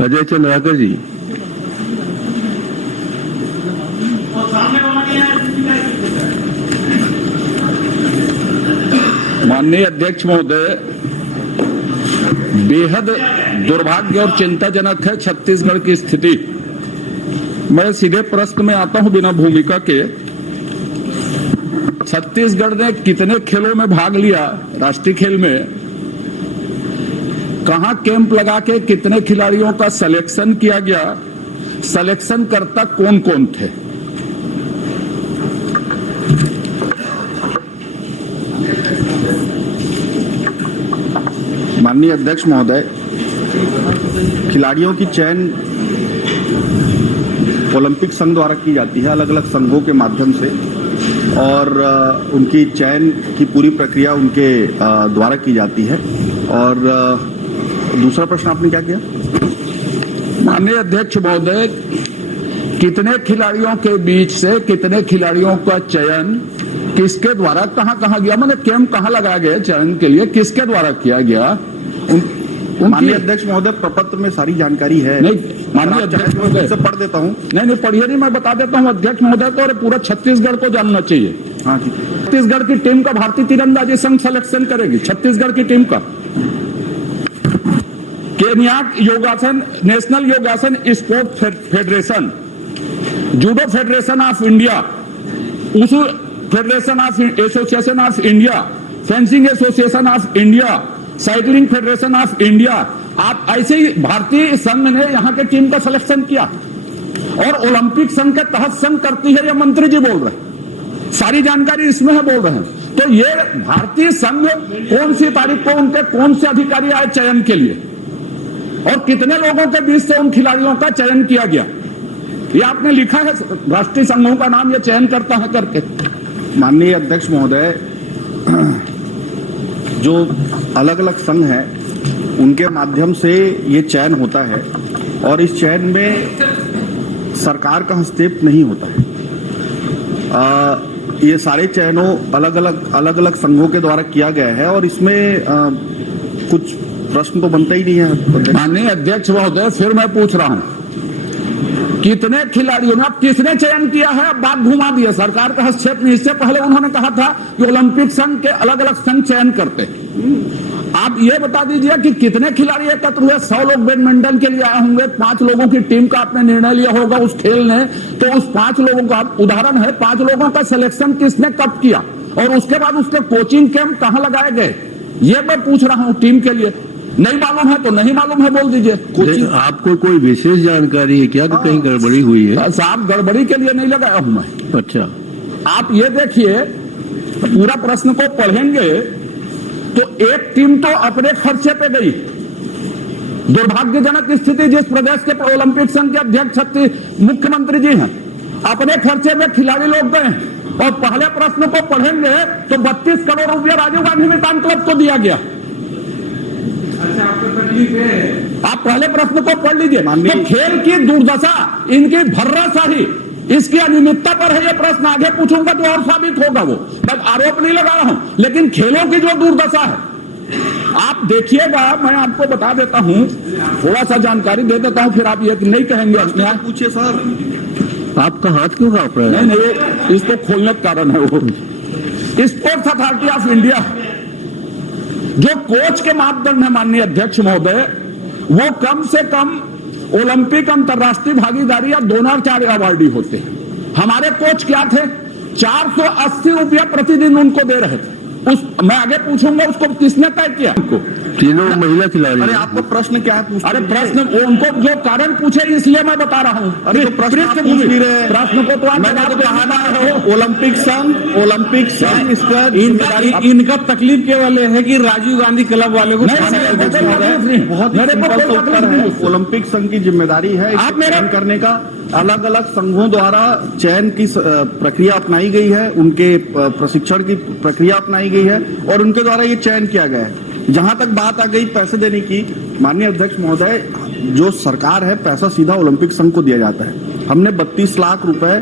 अजय चंद्राकर जी। माननीय अध्यक्ष महोदय, बेहद दुर्भाग्य और चिंताजनक है छत्तीसगढ़ की स्थिति। मैं सीधे प्रश्न में आता हूं बिना भूमिका के। छत्तीसगढ़ ने कितने खेलों में भाग लिया, राष्ट्रीय खेल में कहां कैंप लगा के कितने खिलाड़ियों का सिलेक्शन किया गया, सिलेक्शन करता कौन कौन थे? माननीय अध्यक्ष महोदय, खिलाड़ियों की चयन ओलंपिक संघ द्वारा की जाती है, अलग अलग संघों के माध्यम से, और उनकी चयन की पूरी प्रक्रिया उनके द्वारा की जाती है। और दूसरा प्रश्न आपने क्या किया? माननीय अध्यक्ष महोदय, कितने खिलाड़ियों के बीच से कितने खिलाड़ियों का चयन किसके द्वारा कहां कहां गया, मतलब कैंप कहां लगाया गया चयन के लिए, किसके द्वारा किया गया? माननीय अध्यक्ष महोदय, प्रपत्र में सारी जानकारी है। नहीं माननीय अध्यक्ष महोदय, से पढ़ देता हूँ। नहीं पढ़िए नहीं, मैं बता देता हूँ अध्यक्ष महोदय को, और पूरा छत्तीसगढ़ को जानना चाहिए। हाँ ठीक। छत्तीसगढ़ की टीम का भारतीय तीरंदाजी संघ सिलेक्शन करेगी, छत्तीसगढ़ की टीम का। Kenya Yogasana, national Yogasana sport federation, judo federation of India, wushu federation of association of India, fencing association of India, cycling federation of India. आप ऐसे ही भारतीय संघ ने यहाँ के टीम का सिलेक्शन किया, और ओलंपिक संघ के तहत संघ करती है, ये मंत्री जी बोल रहे हैं, सारी जानकारी इसमें है बोल रहे हैं। तो ये भारतीय संघ कौन सी तारीख को उनके कौन से अधिकारी आए चयन के लिए, और कितने लोगों के बीच से उन खिलाड़ियों का चयन किया गया, ये आपने लिखा है, राष्ट्रीय संघों का नाम ये चयन करता है करके। माननीय अध्यक्ष महोदय, जो अलग अलग संघ हैं उनके माध्यम से ये चयन होता है, और इस चयन में सरकार का हस्तक्षेप नहीं होता है। ये सारे चयनों अलग अलग संघों के द्वारा किया गया है, और इसमें कुछ प्रश्न तो बनता ही नहीं है। माननीय अध्यक्ष महोदय, फिर मैं पूछ रहा हूं, कितने खिलाड़ियों में, अब किसने चयन किया है? अब बात घुमा दी है, सरकार का हस्तक्षेप नहीं। इससे पहले उन्होंने कहा था कि ओलंपिक संघ के अलग अलग संघ चयन करते। आप ये बता दीजिए कि कितने खिलाड़ी एकत्र हुए? 100 लोग बैडमिंटन के लिए आए होंगे, 5 लोगों की टीम का आपने निर्णय लिया होगा उस खेल ने, तो उस 5 लोगों का उदाहरण है, 5 लोगों का सिलेक्शन किसने कब किया, और उसके बाद उसके कोचिंग कैंप कहां लगाए गए, ये मैं पूछ रहा हूं टीम के लिए। नहीं मालूम है तो नहीं मालूम है बोल दीजिए। आपको कोई विशेष जानकारी है क्या कि कहीं गड़बड़ी हुई है? साहब, गड़बड़ी के लिए नहीं लगाया हूं मैं। अच्छा, आप ये देखिए, पूरा प्रश्न को पढ़ेंगे तो एक टीम तो अपने खर्चे पे गई। दुर्भाग्यजनक स्थिति, जिस प्रदेश के ओलंपिक संघ के अध्यक्ष मुख्यमंत्री जी हैं, अपने खर्चे में खिलाड़ी लोग गए, और पहले प्रश्न को पढ़ेंगे तो 32 करोड़ रुपया राजीव गांधी मैदान क्लब को दिया गया। आप पहले प्रश्न को पढ़ लीजिए। तो खेल की दुर्दशा, इनकी भर्राशाही, इसकी अनियमितता पर है ये प्रश्न। आगे पूछूंगा तो और साबित होगा वो, मैं आरोप नहीं लगा रहा हूं, लेकिन खेलों की जो दुर्दशा है आप देखिएगा। मैं आपको बता देता हूं, थोड़ा सा जानकारी दे देता हूं, फिर आप ये नहीं कहेंगे अपने आप। पूछिए सर, आपका हाथ क्यों कांप रहा है? नहीं, इसको खोलने का कारण है वो स्पोर्ट्स अथॉरिटी ऑफ इंडिया, जो कोच के मापदंड है माननीय अध्यक्ष महोदय, वो कम से कम ओलंपिक अंतर्राष्ट्रीय भागीदारी या डोनर अवार्डी होते हैं। हमारे कोच क्या थे? 480 रुपया प्रतिदिन उनको दे रहे थे। मैं आगे पूछूंगा उसको किसने तय किया? उनको तीनों महिला खिलाड़ी। अरे आपको प्रश्न क्या है? अरे प्रश्न उनको जो कारण पूछे इसलिए मैं बता रहा हूँ। अरे तो प्रश्न को तो आप ओलंपिक संघ इसका इनका तकलीफ केवल है कि राजीव गांधी क्लब वाले को बहुत उत्तर है। ओलंपिक संघ की जिम्मेदारी है चयन करने का। अलग अलग संघों द्वारा चयन की प्रक्रिया अपनाई गई है, उनके प्रशिक्षण की प्रक्रिया अपनाई गई है, और उनके द्वारा ये चयन किया गया है। जहां तक बात आ गई पैसे देने की, माननीय अध्यक्ष महोदय, जो सरकार है पैसा सीधा ओलंपिक संघ को दिया जाता है। हमने 32 लाख रुपए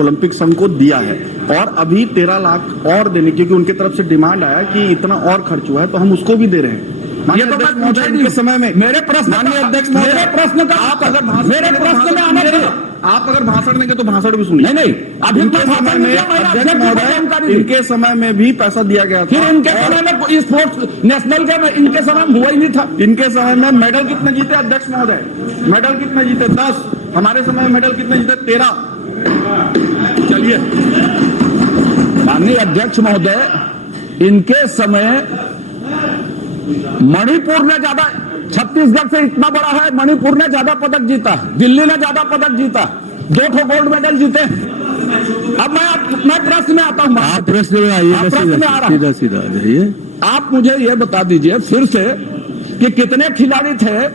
ओलंपिक संघ को दिया है, और अभी 13 लाख और देने, क्योंकि उनकी तरफ से डिमांड आया कि इतना और खर्च हुआ है, तो हम उसको भी दे रहे हैं। ये तो मैं पूछा ही नहीं के समय में मेरे प्रश्न माननीय अध्यक्ष मेरे प्रश्न का आप अगर मेरे प्रश्न में आना था। आप अगर भाषण देंगे तो भाषण भी सुनिए। नहीं अभी इनके तो समय में अध्यक्ष महोदय इनके समय में भी पैसा दिया गया था। फिर इनके समय में स्पोर्ट्स नेशनल गेम इनके समय में हुआ ही नहीं था। इनके समय में मेडल कितने जीते अध्यक्ष महोदय? मेडल कितने जीते? 10। हमारे समय में मेडल कितने जीते? 13। चलिए माननीय अध्यक्ष महोदय, इनके समय मणिपुर ने ज्यादा, छत्तीसगढ़ से इतना बड़ा है, मणिपुर ने ज्यादा पदक जीता, दिल्ली ने ज्यादा पदक जीता, 2 गोल्ड मेडल जीते। अब मैं प्रश्न में आता हूं। आप प्रश्न में आइए, सीधा सीधा आ जाइए। आप मुझे ये बता दीजिए फिर से कि कितने खिलाड़ी थे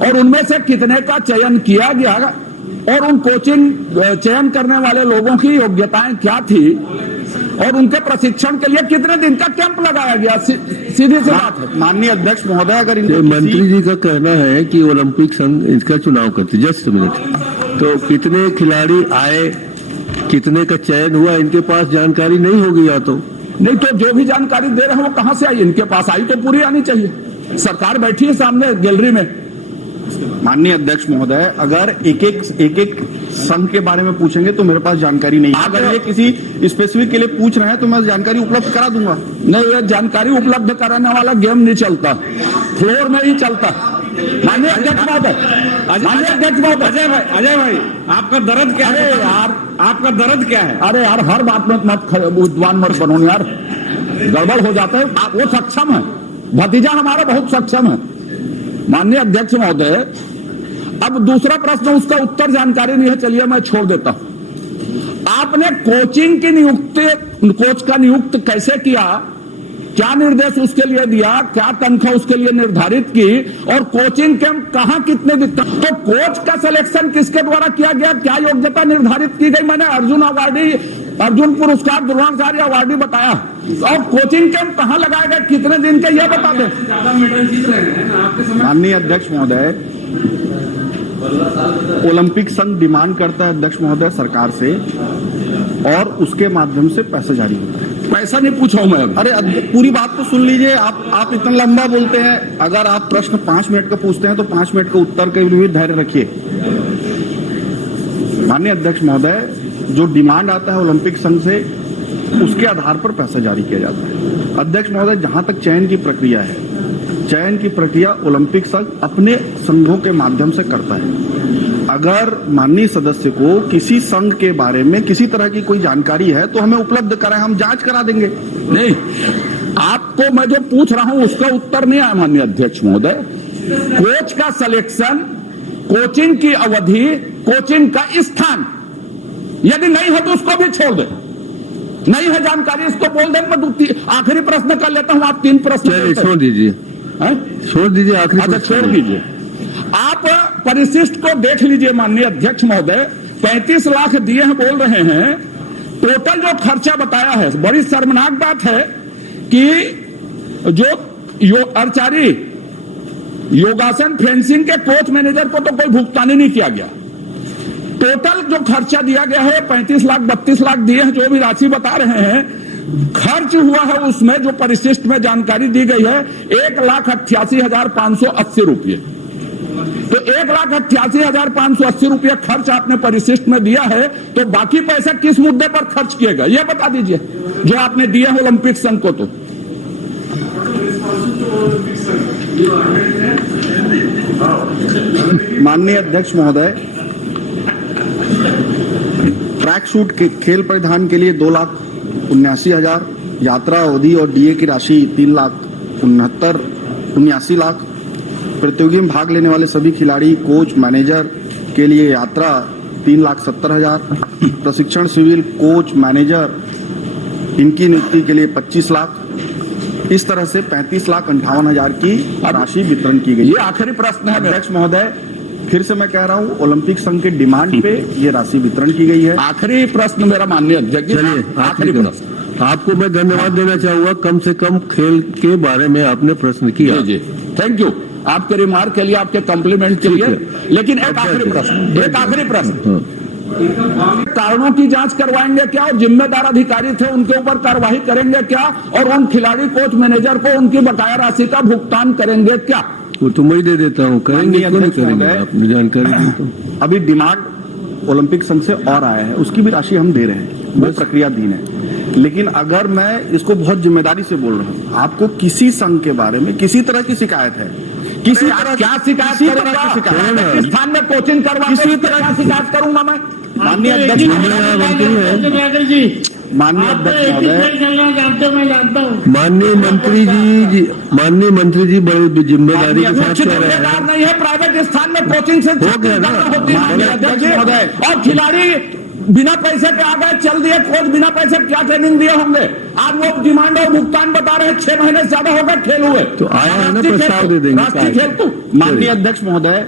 और उनमें से कितने का चयन किया गया और उन कोचिंग चयन करने वाले लोगों की योग्यताएं क्या थी और उनके प्रशिक्षण के लिए कितने दिन का कैंप लगाया गया? सीधी सी बात है। माननीय अध्यक्ष महोदय, अगर मंत्री जी का कहना है कि ओलंपिक संघ इसका चुनाव करते, जस्ट मिनट, तो कितने खिलाड़ी आए, कितने का चयन हुआ, इनके पास जानकारी नहीं होगी या तो नहीं, तो जो भी जानकारी दे रहे हैं वो कहां से आई? इनके पास आई तो पूरी आनी चाहिए। सरकार बैठी है सामने गैलरी में। माननीय अध्यक्ष महोदय, अगर एक एक संघ के बारे में पूछेंगे तो मेरे पास जानकारी नहीं है। अगर ये किसी स्पेसिफिक के लिए पूछ रहे हैं तो मैं जानकारी उपलब्ध करा दूंगा। नहीं, ये जानकारी उपलब्ध कराने वाला गेम नहीं चलता, फ्लोर में ही चलता। माननीय अध्यक्ष महोदय, अजय भाई आपका दर्द क्या है? यार आपका दर्द क्या है? अरे यार, हर बात में मत विद्वान मत बनो यार, गड़बड़ हो जाता है। वो सक्षम है, भतीजा हमारा बहुत सक्षम है। माननीय अध्यक्ष महोदय, अब दूसरा प्रश्न, उसका उत्तर जानकारी नहीं है, चलिए मैं छोड़ देता हूं। आपने कोचिंग की नियुक्ति, कोच का नियुक्त कैसे किया, क्या निर्देश उसके लिए दिया, क्या तनख्वाह उसके लिए निर्धारित की और कोचिंग कैंप कहां कितने दिन तक, तो कोच का सिलेक्शन किसके द्वारा किया गया, क्या योग्यता निर्धारित की गई? मैंने अर्जुन पुरस्कार, द्रोणाचार्य अवार्डी बताया, और कोचिंग कैंप कहां लगाए गए, कितने दिन के, यह बता दें। माननीय अध्यक्ष महोदय, ओलंपिक संघ डिमांड करता है अध्यक्ष महोदय सरकार से और उसके माध्यम से पैसा जारी होता है। पैसा नहीं पूछा हूं मैं। अरे पूरी बात तो सुन लीजिए। आप इतना लंबा बोलते हैं। अगर आप प्रश्न 5 मिनट का पूछते हैं तो 5 मिनट का उत्तर के लिए धैर्य रखिए। माननीय अध्यक्ष महोदय, जो डिमांड आता है ओलंपिक संघ से, उसके आधार पर पैसा जारी किया जाता है। अध्यक्ष महोदय, जहां तक चयन की प्रक्रिया है, चयन की प्रक्रिया ओलंपिक संघ अपने संघों के माध्यम से करता है। अगर माननीय सदस्य को किसी संघ के बारे में किसी तरह की कोई जानकारी है तो हमें उपलब्ध कराएं, हम जांच करा देंगे। नहीं, आपको मैं जो पूछ रहा हूं उसका उत्तर नहीं आया माननीय अध्यक्ष महोदय। कोच का सिलेक्शन, कोचिंग की अवधि, कोचिंग का स्थान, यदि नहीं है तो उसको भी छोड़ दे। नहीं है जानकारी, इसको बोल दे। मैं आखिरी प्रश्न कर लेता हूं, आप 3 प्रश्न छोड़ दीजिए, छोड़ दीजिए आखिरी। अच्छा, छोड़ दीजिए। आप परिशिष्ट को देख लीजिए माननीय अध्यक्ष महोदय, 35 लाख दिए हैं बोल रहे हैं। टोटल जो खर्चा बताया है, बड़ी शर्मनाक बात है कि जो आर्चरी, योगासन, फेंसिंग के कोच मैनेजर को तो कोई भुगतान ही नहीं किया गया। टोटल जो खर्चा दिया गया है 35 लाख 32 लाख दिए हैं, जो भी राशि बता रहे हैं, खर्च हुआ है उसमें जो परिशिष्ट में जानकारी दी गई है 1,88,580 रुपये। तो 1,88,580 रुपये खर्च आपने परिशिष्ट में दिया है, तो बाकी पैसा किस मुद्दे पर खर्च किएगा यह बता दीजिए, जो आपने दिया है ओलंपिक संघ को। तो माननीय अध्यक्ष महोदय, ट्रैक सूट के खेल परिधान के लिए 2,79,000, यात्रा अवधि और डीए की राशि 3,79,79 लाख, प्रतियोगी में भाग लेने वाले सभी खिलाड़ी, कोच, मैनेजर के लिए यात्रा 3,70,000, प्रशिक्षण शिविर, कोच, मैनेजर, इनकी नियुक्ति के लिए 25 लाख। इस तरह से 35,58,000 की राशि वितरण की गई। ये आखिरी प्रश्न है अध्यक्ष महोदय, फिर से मैं कह रहा हूं, ओलंपिक संघ के डिमांड पे ये राशि वितरण की गई है। आखिरी प्रश्न मेरा माननीय अध्यक्ष। चलिए, आखिरी प्रश्न। आपको मैं धन्यवाद देना चाहूंगा, कम से कम खेल के बारे में आपने प्रश्न किया। जी, थैंक यू आपके रिमार्क के लिए, आपके कॉम्प्लीमेंट के लिए। लेकिन एक आखिरी प्रश्न, कारणों की जांच करवाएंगे क्या, और जिम्मेदार अधिकारी थे उनके ऊपर कार्रवाई करेंगे क्या, और उन खिलाड़ी कोच मैनेजर को उनकी बकाया राशि का भुगतान करेंगे क्या? वो तो मैं दे देता हूँ, करेंगे माननीय क्यों नहीं अध्यक्ष करेंगे? महोदय, आपने जानकारी दी तो। अभी डिमांड ओलंपिक संघ से और आया है, उसकी भी राशि हम दे रहे हैं, वो प्रक्रियाधीन है। लेकिन अगर मैं इसको बहुत जिम्मेदारी से बोल रहा हूँ, आपको किसी संघ के बारे में किसी तरह की शिकायत है, किसी तरह क्या शिकायत किसी तरह करूंगा? की शिकायत मैं किस स्थान में कोचिंग करवा किसी तरह तरह की शिकायत करूंगा मैं? माननीय अध्यक्ष महोदय, जी माननीय अध्यक्ष महोदय, चलना जानते हो, मैं जानता हूँ। माननीय मंत्री जी बड़ी जिम्मेदारी के साथ कह रहे जिम्मेदार हैं। नहीं है, प्राइवेट स्थान में कोचिंग से हो गया ना? होती है माननीय अध्यक्ष महोदय। और खिलाड़ी बिना पैसे के आ गए, चल दिए, कोच बिना पैसे क्या ट्रेनिंग दिए होंगे? आज वो डिमांड और भुगतान बता रहे हैं, 6 महीने से ज्यादा हो गए खेल हुए। तो आया है ना, प्रस्ताव दे देंगे। राष्ट्रीय खेल तो माननीय अध्यक्ष महोदय,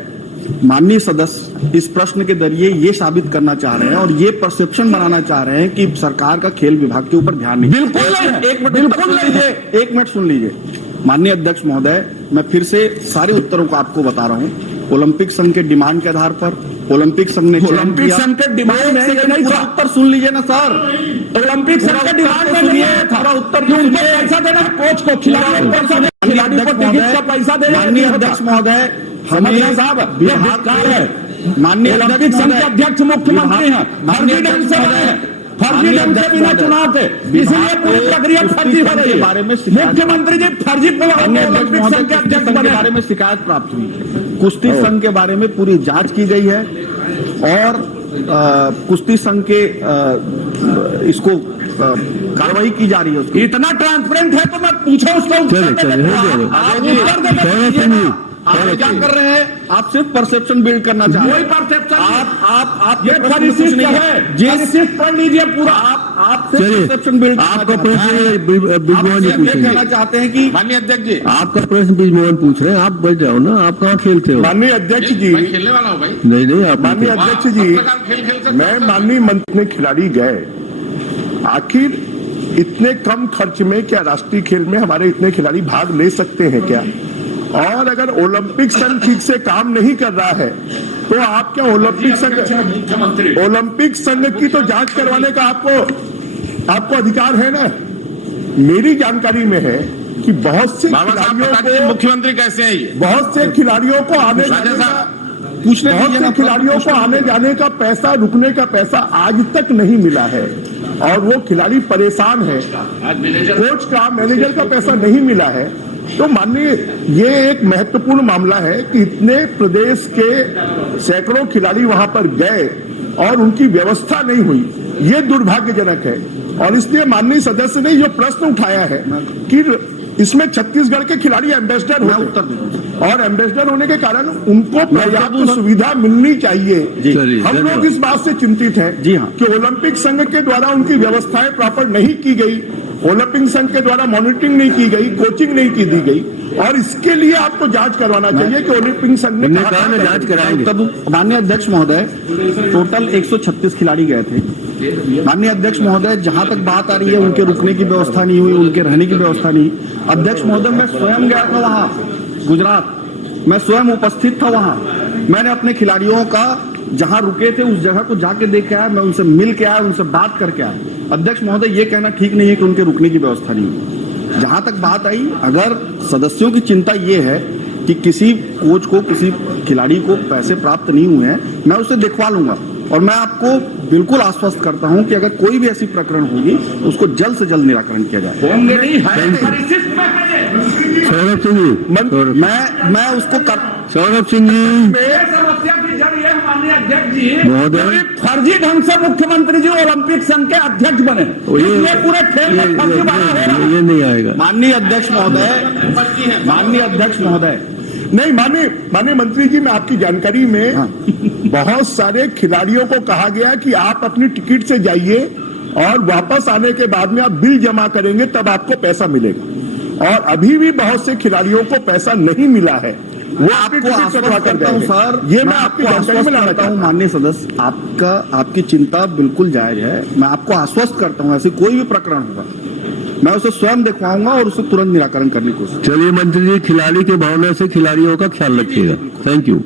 माननीय सदस्य इस प्रश्न के जरिए ये साबित करना चाह रहे हैं और ये परसेप्शन बनाना चाह रहे हैं कि सरकार का खेल विभाग के ऊपर ध्यान नहीं। बिल्कुल नहीं है। एक मिनट बिल्कुल सुन नहीं है। लीजिए, एक मिनट सुन लीजिए। माननीय अध्यक्ष महोदय, मैं फिर से सारे उत्तरों को आपको बता रहा हूँ। ओलंपिक संघ के डिमांड के आधार पर ओलंपिक संघ ने ओलंपिक संघ के डिमांड में ये नहीं था। उत्तर सुन लीजिए ना सर, ओलंपिक संघ के डिमांड में नहीं आया था। पूरा उत्तर कि उनको पैसा देना है, कोच को, खिलाड़ी को पैसा देना, खिलाड़ी को टिकट का पैसा देना है। माननीय अध्यक्ष महोदय, समझिए साहब, ये धिक्कार है। माननीय ओलंपिक संघ के अध्यक्ष मुख्यमंत्री हैं, फर्जी ढंग से बने हैं, फर्जी ढंग से बिना चुनाव के, इसलिए पूरी प्रक्रिया फर्जी हो रही है। मुख्यमंत्री जी फर्जी ओलंपिक संघ के अध्यक्ष के बने बारे में शिकायत प्राप्त हुई। कुश्ती संघ के बारे में पूरी जांच की गई है और कुश्ती संघ के इसको कार्रवाई की जा रही है। उसको इतना ट्रांसपेरेंट है तो मैं पूछा उसका उत्तर चलिए, चलिए, हो गया। आप उत्तर दे दीजिए। आप क्या कर रहे हैं? आप सिर्फ परसेप्शन बिल्ड करना चाह रहे कोई हैं। परसेप्शन आप ये परिशिष्ट है, परिशिष्ट पढ़ लीजिए पूरा। आप चलिए, परसेप्शन बिल्ड आपका प्रश्न बिजमोहन जी ये पूछेंगे। कहना चाहते हैं कि माननीय अध्यक्ष जी, आपका प्रश्न बिजमोहन पूछ रहे हैं, आप बच जाओ ना, आप कहाँ खेलते हो? माननीय अध्यक्ष जी, खेलने वाला हूँ भाई। नहीं आप माननीय अध्यक्ष जी, खेल सकता मैं माननीय मंत्री में खिलाड़ी गए, आखिर इतने कम खर्च में क्या राष्ट्रीय खेल में हमारे इतने खिलाड़ी भाग ले सकते हैं क्या? और अगर ओलंपिक संघ ठीक से काम नहीं कर रहा है तो आप क्या ओलंपिक संघ की तो जांच करवाने का आपको अधिकार है ना? मेरी जानकारी में है कि बहुत से खिलाड़ियों को, मुख्यमंत्री कैसे है ये? बहुत से खिलाड़ियों को आने जाने का पूछने बहुत से खिलाड़ियों को आने जाने का पैसा, रुकने का पैसा आज तक नहीं मिला है और वो खिलाड़ी परेशान है। कोच का, मैनेजर का पैसा नहीं मिला है। तो माननीय, ये एक महत्वपूर्ण मामला है कि इतने प्रदेश के सैकड़ों खिलाड़ी वहां पर गए और उनकी व्यवस्था नहीं हुई, ये दुर्भाग्यजनक है। और इसलिए माननीय सदस्य ने जो प्रश्न उठाया है कि इसमें छत्तीसगढ़ के खिलाड़ी एम्बेसडर होते हैं और एम्बेसडर होने के कारण उनको पर्याप्त सुविधा मिलनी चाहिए। हम लोग इस बात से चिंतित हैं जी हाँ, कि ओलंपिक संघ के द्वारा उनकी व्यवस्थाएं प्रॉपर नहीं की गई, ओलंपिक संघ के द्वारा मॉनिटरिंग नहीं की गई, कोचिंग नहीं की दी गई और इसके लिए आपको जांच करवाना चाहिए कि ओलंपिक संघ ने कहा था जांच कराएंगे। तब माननीय अध्यक्ष महोदय, टोटल 136 खिलाड़ी गए थे। माननीय अध्यक्ष महोदय, जहां तक बात आ रही है उनके रुकने की व्यवस्था नहीं हुई, उनके रहने की व्यवस्था नहीं। अध्यक्ष महोदय, मैं स्वयं गया था वहां गुजरात, मैं स्वयं उपस्थित था वहां। मैंने अपने खिलाड़ियों का जहां रुके थे उस जगह को जाके देख के आया, मैं उनसे मिल के आया, उनसे बात करके आया। अध्यक्ष महोदय, ये कहना ठीक नहीं है कि उनके रुकने की व्यवस्था नहीं हुई। जहां तक बात आई, अगर सदस्यों की चिंता ये है कि किसी कोच को, किसी खिलाड़ी को पैसे प्राप्त नहीं हुए हैं, मैं उसे दिखवा लूंगा और मैं आपको बिल्कुल आश्वस्त करता हूं कि अगर कोई भी ऐसी प्रकरण होगी उसको जल्द से जल्द निराकरण किया जाएगा। होंगे नहीं है, परिशिष्ट में है ये। सौरभ सिंह जी, मैं उसको सौरभ सिंह जी, समस्या की जड़ ये है माननीय अध्यक्ष जी, महोदय, फर्जी ढंग से मुख्यमंत्री जी ओलंपिक संघ के अध्यक्ष बने, इसलिए पूरे खेल में फर्जीवाड़ा हो रहा है। ये नहीं आएगा। माननीय अध्यक्ष महोदय, माननीय अध्यक्ष महोदय, नहीं, माननीय मंत्री जी, मैं आपकी जानकारी में बहुत सारे खिलाड़ियों को कहा गया कि आप अपनी टिकट से जाइए और वापस आने के बाद में आप बिल जमा करेंगे तब आपको पैसा मिलेगा और अभी भी बहुत से खिलाड़ियों को पैसा नहीं मिला है। वो आपको आश्वस्त करता हूं सर, ये मैं आपकी जानकारी में लाना करता हूं। चाहता हूं। माननीय सदस्य, आपकी चिंता बिल्कुल जायज है। मैं आपको आश्वस्त करता हूं, ऐसे कोई भी प्रकरण होगा मैं उसे स्वयं दिखवाऊंगा और उसे तुरंत निराकरण करने की कोशिश। चलिए मंत्री जी, खिलाड़ी की भावना से खिलाड़ियों का ख्याल रखिएगा। Thank you.